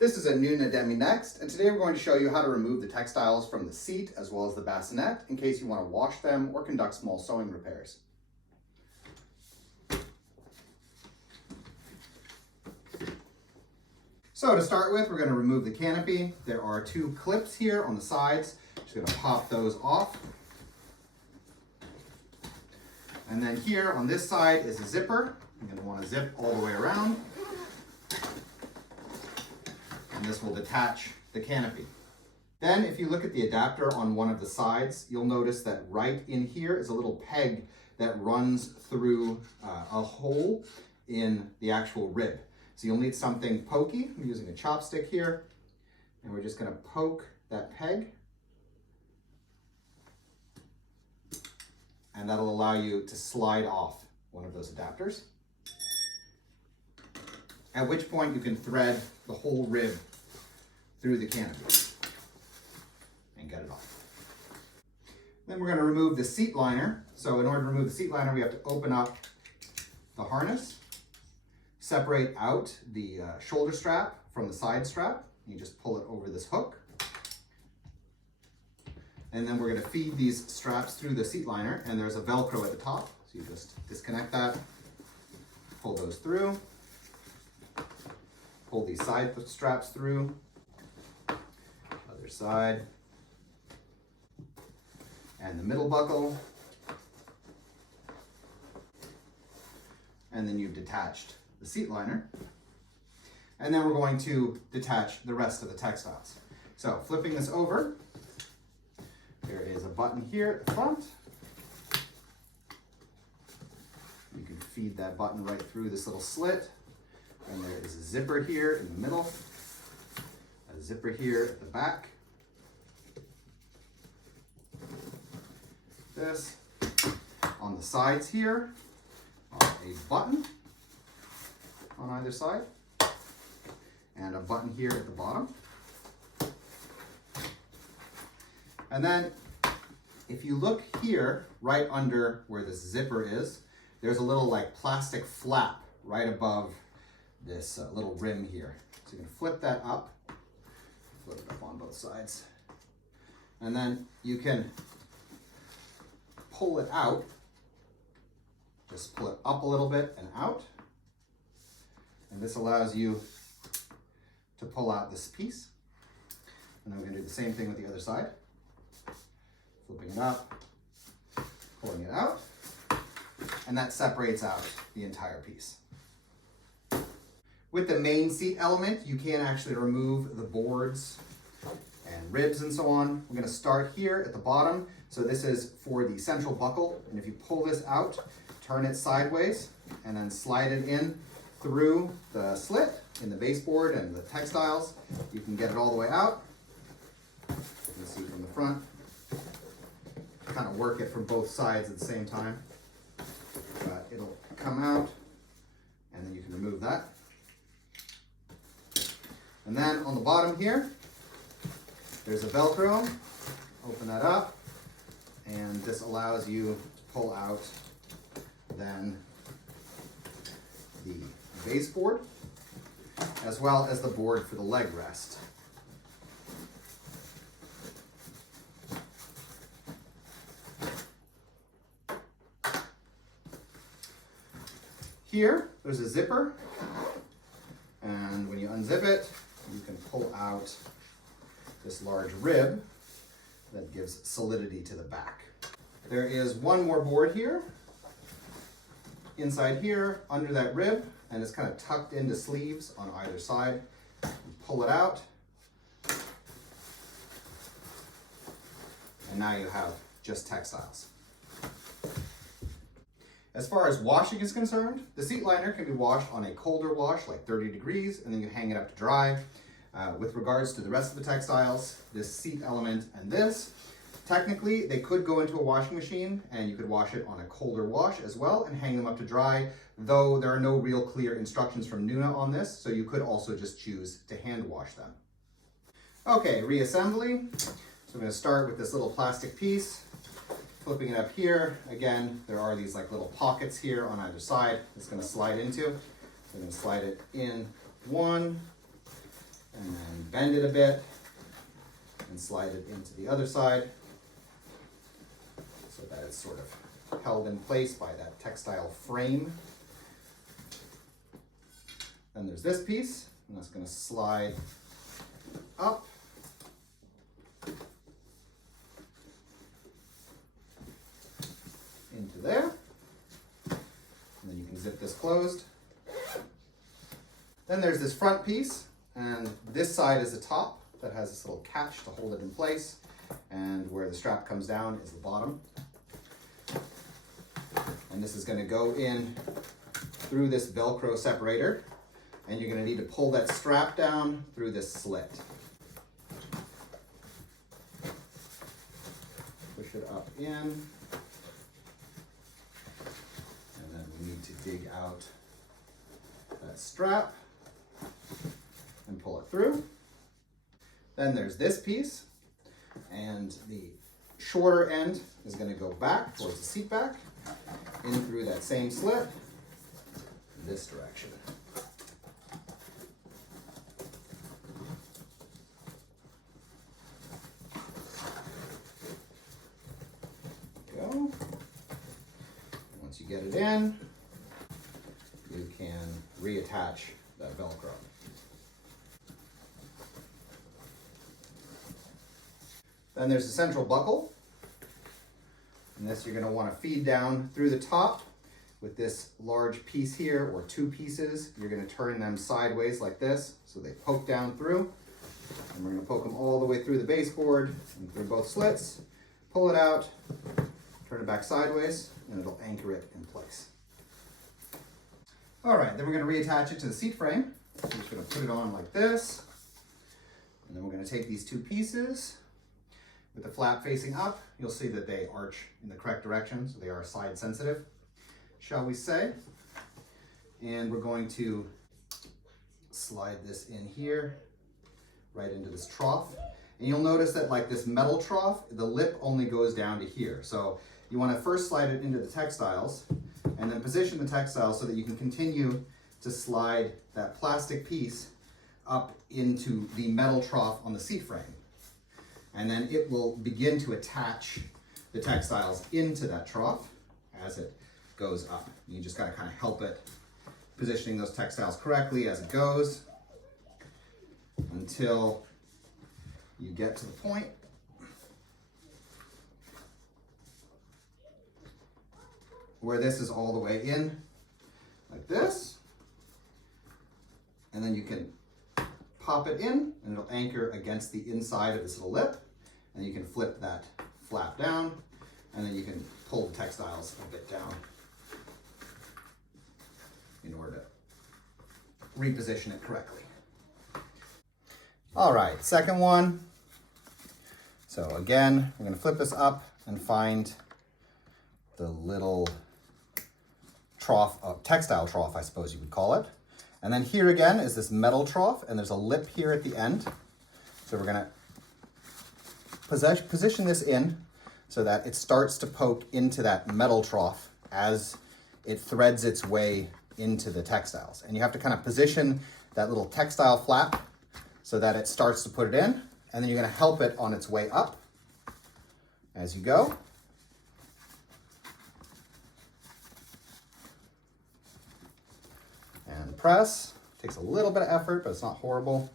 This is a Nuna Demi Next, and today we're going to show you how to remove the textiles from the seat as well as the bassinet in case you want to wash them or conduct small sewing repairs. So to start with, we're going to remove the canopy. There are two clips here on the sides. Just going to pop those off. And then here on this side is a zipper. You're going to want to zip all the way around. And this will detach the canopy. Then if you look at the adapter on one of the sides, you'll notice that right in here is a little peg that runs through a hole in the actual rib. So you'll need something pokey. I'm using a chopstick here, and we're just going to poke that peg. And that'll allow you to slide off one of those adapters. At which point you can thread the whole rib through the canopy and get it off. Then we're going to remove the seat liner. So in order to remove the seat liner, we have to open up the harness, separate out the shoulder strap from the side strap. You just pull it over this hook. And then we're going to feed these straps through the seat liner, and there's a Velcro at the top. So you just disconnect that, pull those through, pull these side straps through, other side, and the middle buckle. And then you've detached the seat liner. And then we're going to detach the rest of the textiles. So flipping this over, there is a button here at the front. You can feed that button right through this little slit. And there is a zipper here in the middle, a zipper here at the back. This. On the sides here, a button on either side, and a button here at the bottom. And then if you look here, right under where the zipper is, there's a little like plastic flap right above this little rim here. So you're going to flip that up, flip it up on both sides. And then you can pull it out. Just pull it up a little bit and out. And this allows you to pull out this piece. And then we're going to do the same thing with the other side. Flipping it up, pulling it out, and that separates out the entire piece. With the main seat element, you can actually remove the boards and ribs and so on. We're going to start here at the bottom. So this is for the central buckle, and if you pull this out, turn it sideways, and then slide it in through the slit in the baseboard and the textiles, you can get it all the way out. You can see from the front. Kind of work it from both sides at the same time, but it'll come out, and then you can remove that. And then on the bottom here, there's a Velcro. Open that up, and this allows you to pull out then the baseboard, as well as the board for the leg rest. Here, there's a zipper, and when you unzip it, you can pull out this large rib that gives solidity to the back. There is one more board here, inside here, under that rib, and it's kind of tucked into sleeves on either side. You pull it out, and now you have just textiles. As far as washing is concerned, the seat liner can be washed on a colder wash, like 30 degrees, and then you hang it up to dry. With regards to the rest of the textiles, this seat element and this, technically they could go into a washing machine, and you could wash it on a colder wash as well and hang them up to dry, though there are no real clear instructions from Nuna on this, so you could also just choose to hand wash them. Okay, reassembly. So I'm going to start with this little plastic piece. Flipping it up here, again, there are these like little pockets here on either side it's going to slide into. I'm going to slide it in one, and then bend it a bit and slide it into the other side so that it's sort of held in place by that textile frame. Then there's this piece, and that's going to slide up into there. And then you can zip this closed. Then there's this front piece, and this side is the top that has this little catch to hold it in place, and where the strap comes down is the bottom. And this is going to go in through this Velcro separator, and you're going to need to pull that strap down through this slit. Push it up in, and then we need to dig out that strap and pull it through. Then there's this piece, and the shorter end is going to go back towards the seat back, in through that same slit, this direction. Go. Once you get it in, you can reattach that Velcro. Then there's the central buckle. And this you're going to want to feed down through the top with this large piece here, or two pieces. You're going to turn them sideways like this so they poke down through. And we're going to poke them all the way through the baseboard and through both slits. Pull it out, turn it back sideways, and it'll anchor it in place. All right, then we're going to reattach it to the seat frame. I'm just going to put it on like this. And then we're going to take these two pieces. With the flap facing up, you'll see that they arch in the correct direction, so they are side sensitive, shall we say. And we're going to slide this in here, right into this trough. And you'll notice that like this metal trough, the lip only goes down to here. So you want to first slide it into the textiles, and then position the textiles so that you can continue to slide that plastic piece up into the metal trough on the seat frame. And then it will begin to attach the textiles into that trough as it goes up. You just gotta kind of help it, positioning those textiles correctly as it goes until you get to the point where this is all the way in, like this. And then you can pop it in, and it'll anchor against the inside of this little lip, and you can flip that flap down, and then you can pull the textiles a bit down in order to reposition it correctly. All right, second one. So again, we're going to flip this up and find the little trough, textile trough, I suppose you would call it. And then here again is this metal trough, and there's a lip here at the end. So we're gonna position this in so that it starts to poke into that metal trough as it threads its way into the textiles. And you have to kind of position that little textile flap so that it starts to put it in, and then you're gonna help it on its way up as you go. And press. Takes a little bit of effort, but it's not horrible.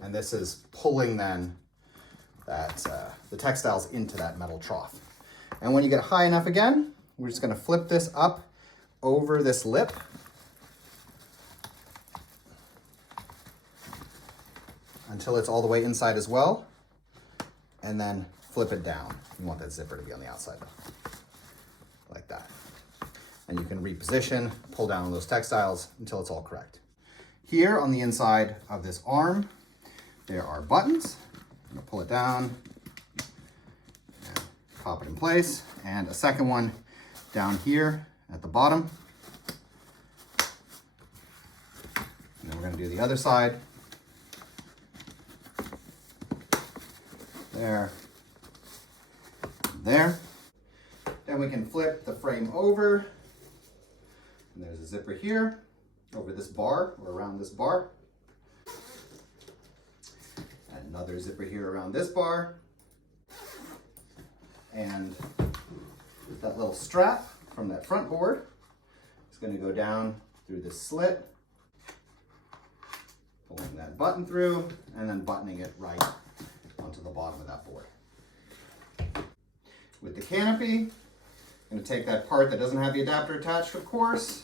And this is pulling then that the textiles into that metal trough. And when you get high enough again, we're just going to flip this up over this lip. Until it's all the way inside as well, and then flip it down. You want that zipper to be on the outside, like that. And you can reposition, pull down on those textiles until it's all correct. Here on the inside of this arm, there are buttons. I'm gonna pull it down, and pop it in place, and a second one down here at the bottom. And then we're gonna do the other side. There, there. Then we can flip the frame over, and there's a zipper here over this bar or around this bar. Another zipper here around this bar. And that little strap from that front board is going to go down through this slit, pulling that button through and then buttoning it right onto the bottom of that board. With the canopy, I'm going to take that part that doesn't have the adapter attached, of course,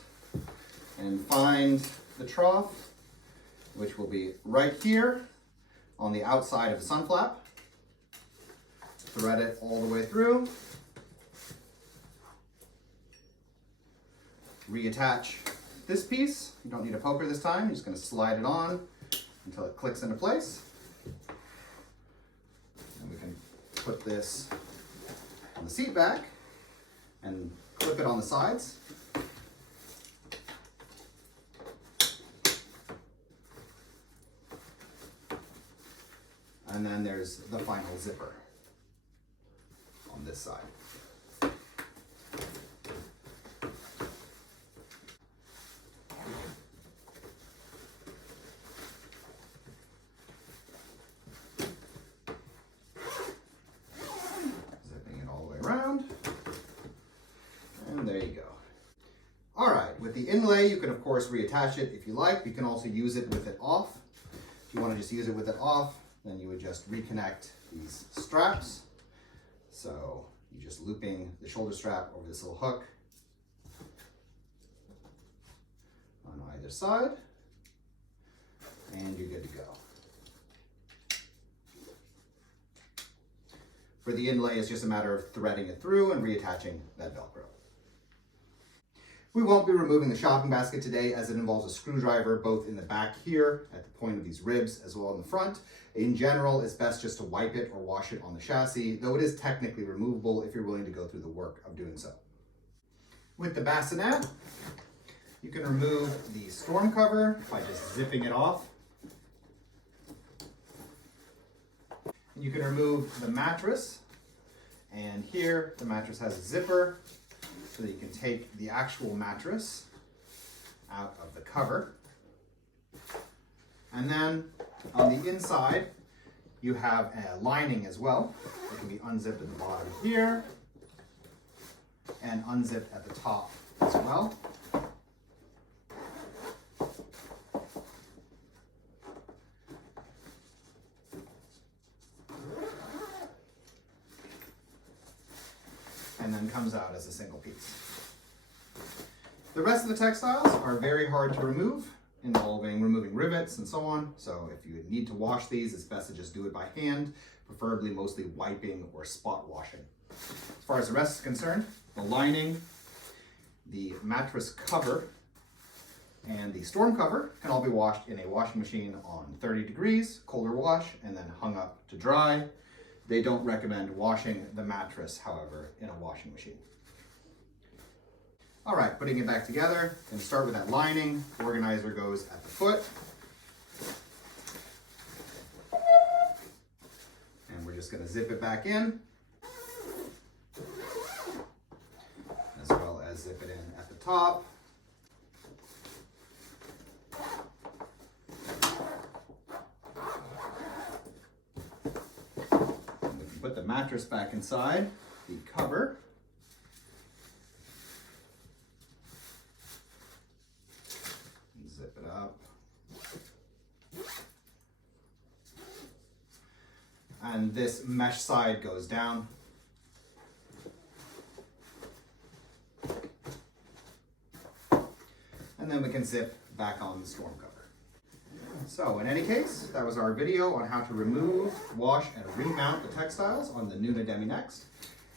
and find the trough, which will be right here on the outside of the sun flap. Thread it all the way through. Reattach this piece. You don't need a poker this time. You're just going to slide it on until it clicks into place. And we can put this on the seat back and clip it on the sides. And then there's the final zipper on this side. Zipping it all the way around. And there you go. All right, with the inlay, you can of course reattach it if you like. You can also use it with it off. If you want to just use it with it off, then you would just reconnect these straps. So you're just looping the shoulder strap over this little hook on either side, and you're good to go. For the inlay, it's just a matter of threading it through and reattaching that Velcro. We won't be removing the shopping basket today as it involves a screwdriver both in the back here at the point of these ribs as well in the front. In general, it's best just to wipe it or wash it on the chassis, though it is technically removable if you're willing to go through the work of doing so. With the bassinet, you can remove the storm cover by just zipping it off. You can remove the mattress, and here the mattress has a zipper so that you can take the actual mattress out of the cover. And then on the inside, you have a lining as well. It can be unzipped at the bottom here and unzipped at the top as well. And then comes out as a single piece. The rest of the textiles are very hard to remove, involving removing rivets and so on. So if you need to wash these, it's best to just do it by hand, preferably mostly wiping or spot washing. As far as the rest is concerned, the lining, the mattress cover, and the storm cover can all be washed in a washing machine on 30 degrees, colder wash, and then hung up to dry. They don't recommend washing the mattress, however, in a washing machine. All right, putting it back together, and start with that lining. Organizer goes at the foot. And we're just gonna zip it back in, as well as zip it in at the top. Put the mattress back inside the cover. Zip it up. And this mesh side goes down. And then we can zip back on the storm cover. So in any case, that was our video on how to remove, wash, and remount the textiles on the Nuna Demi Next.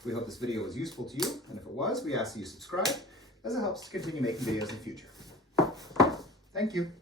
We hope this video was useful to you, and if it was, we ask that you subscribe, as it helps to continue making videos in the future. Thank you.